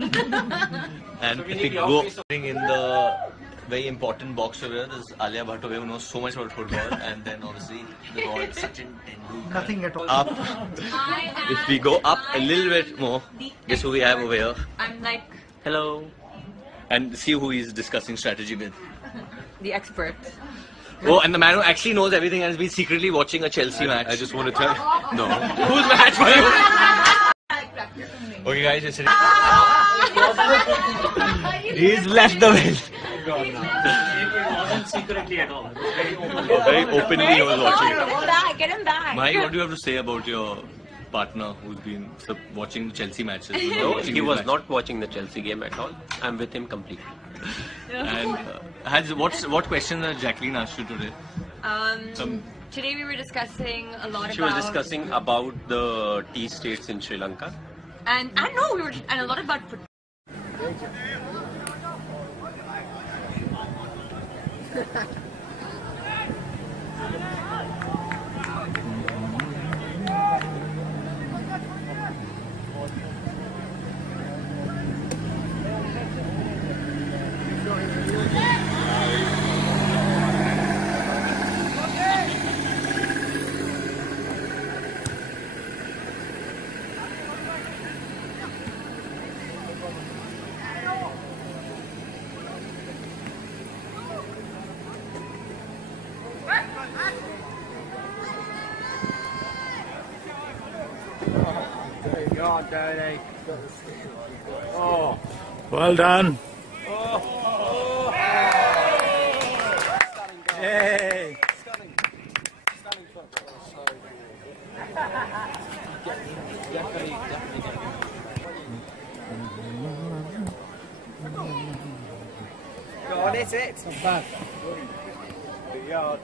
And if we go in the very important box over here, there's Alia Bhatt who knows so much about football, and then obviously the God Sachin Tendulkar. Nothing at all. Up. If we go up a little bit more, guess who we have over here? I'm like Hello. And see who he's discussing strategy with. the expert. Oh, and the man who actually knows everything and has been secretly watching a Chelsea match. I just want to tell you. No. Whose match were you? Okay, guys, you're sitting. He's left the well. It wasn't secretly at all. It was very open. Very openly he was watching. Get him back. Mike, what do you have to say about your partner who's been watching the Chelsea matches? No, he was not watching the Chelsea game at all. I'm with him completely. And what questions has Jacqueline asked you today? Today we were discussing a lot She was discussing about the tea states in Sri Lanka. and I know we were and a lot about Oh. Well done. Hey. God, is it? Not bad. The yard.